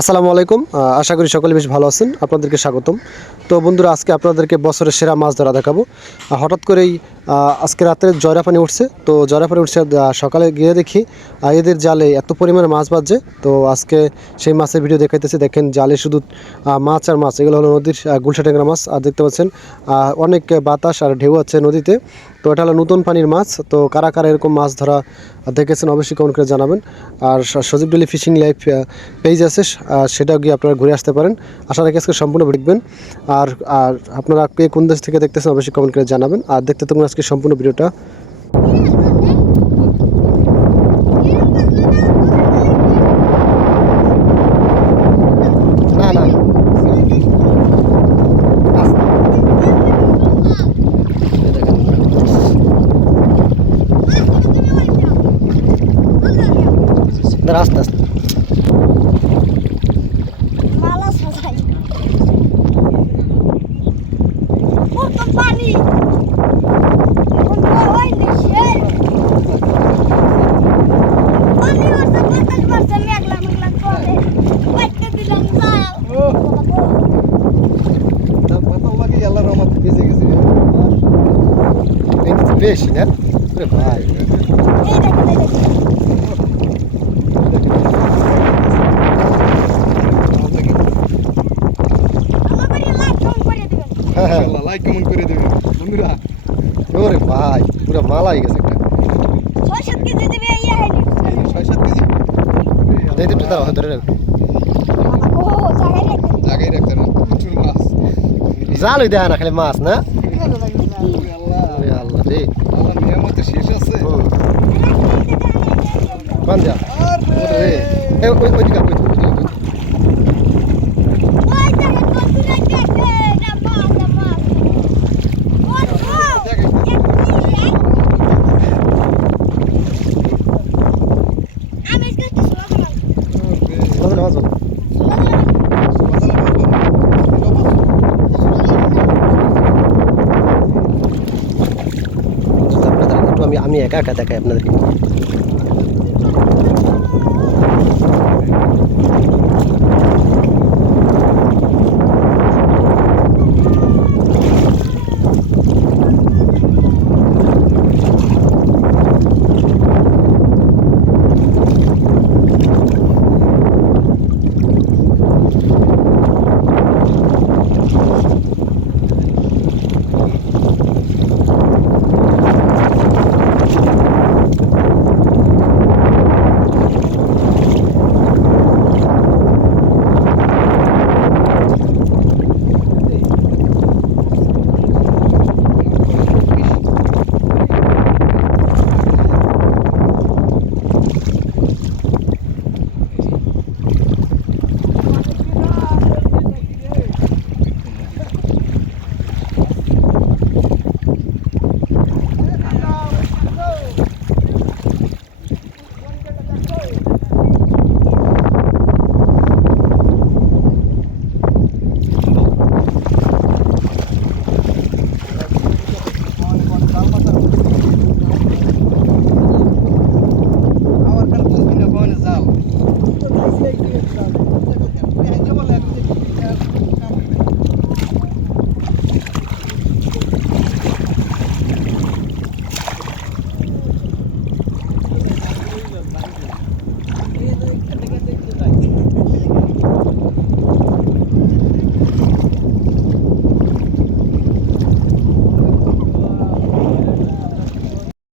আসসালামু আলাইকুম। আশা করি সকলে বেশ ভালো আছেন। আপনাদেরকে স্বাগতম। তো বন্ধুরা, আজকে আপনাদেরকে বছরের সেরা মাছ ধরা দেখাবো। হঠাৎ করেই আজকে রাত্রে জয়রা পানি উঠছে। তো জয়রা পানি উঠছে সকালে গিয়ে দেখি এদের জালে এত পরিমাণে মাছ বাজছে। তো আজকে সেই মাছের ভিডিও দেখাইতেছি। দেখেন জালে শুধু মাছ আর মাছ এগুলো হলো নদীর গুলশা ট্যাংরা মাছ। আর দেখতে পাচ্ছেন অনেক বাতাস আর ঢেউ আছে নদীতে। তো এটা হলো নতুন পানির মাছ। তো কারা কারা এরকম মাছ ধরা দেখেছেন অবশ্যই কমেন্ট করে জানাবেন। আর Sajib daily fishing life page আছে আহ, সেটা গিয়ে আপনারা ঘুরে আসতে পারেন। আশা রাখি আজকে সম্পূর্ণ দেখবেন। আর আর আপনারা কোন দেশ থেকে দেখতেছেন অবশ্যই কমেন্ট করে জানাবেন। আর দেখতে থাকুন আজকে সম্পূর্ণ ভিডিওটা। না না আস্তে আস্তে মালা সাজাই কত পানি কোন ওই দেশে পানি ওরছে বাতাস মারছে মেঘলা মেঘলা করে বাইতে দিলাম বেশি না ভাই দেখেন আমার বাড়ি লাইট অন করে দিবেন হ্যাঁ হ্যাঁ লাইক কমেন্ট করে দেবেন বন্ধুরা ওরে ভাই পুরো মালা গেছে একটা ছয় সাত কেজি দিবে ইয়ে ছয় সাত কেজি দেখতে দাও জায়গায় রেখে জায়গায় রাখতে না প্রচুর মাছ জাল দেয় না খালি মাছ না? আল্লাহ রে। আল্লাহ নিয়ামতে শেষ আছে। হুম। বান যা ওরে ওই ওই দিকে ওই দিকে, ওই দিকে, ওই দিকে। ওই জায়গায় কত লাগে না মাছ না মাছ ওর ও আমি আজকে শোনা মাছ ধরো, মাছ ধরো। আপনাদের একটু আমি একা একা দেখাই আপনাদেরকে।